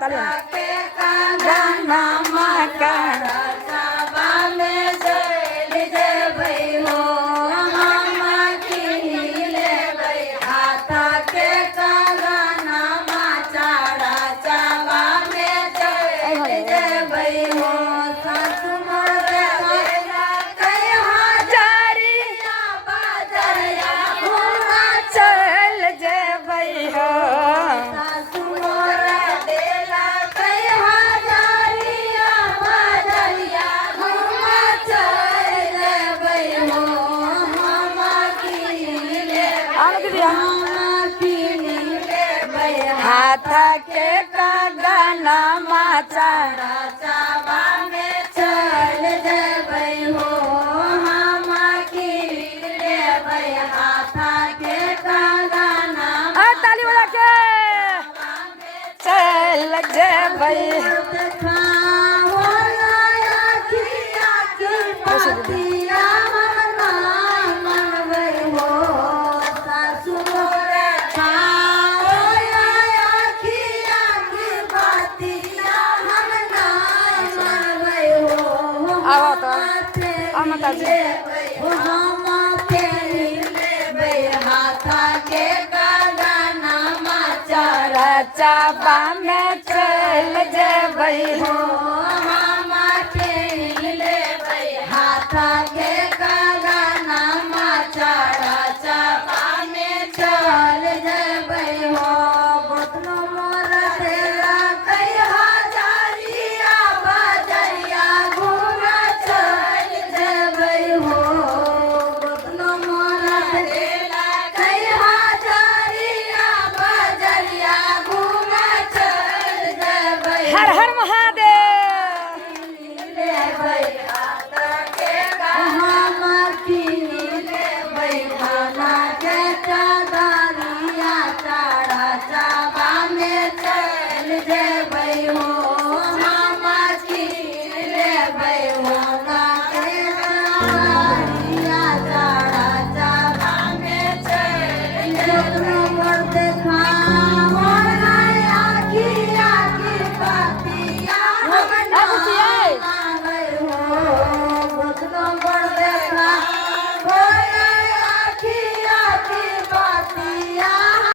तालियां तालियां गाना मकर हाथ के गाना माचारा चाबा में चल जेबै हो हम लेबै हाथ के गाना ताली बजा के चल जेबै माताजी चाबा में चल जेबै हो हम लेबै हाथ के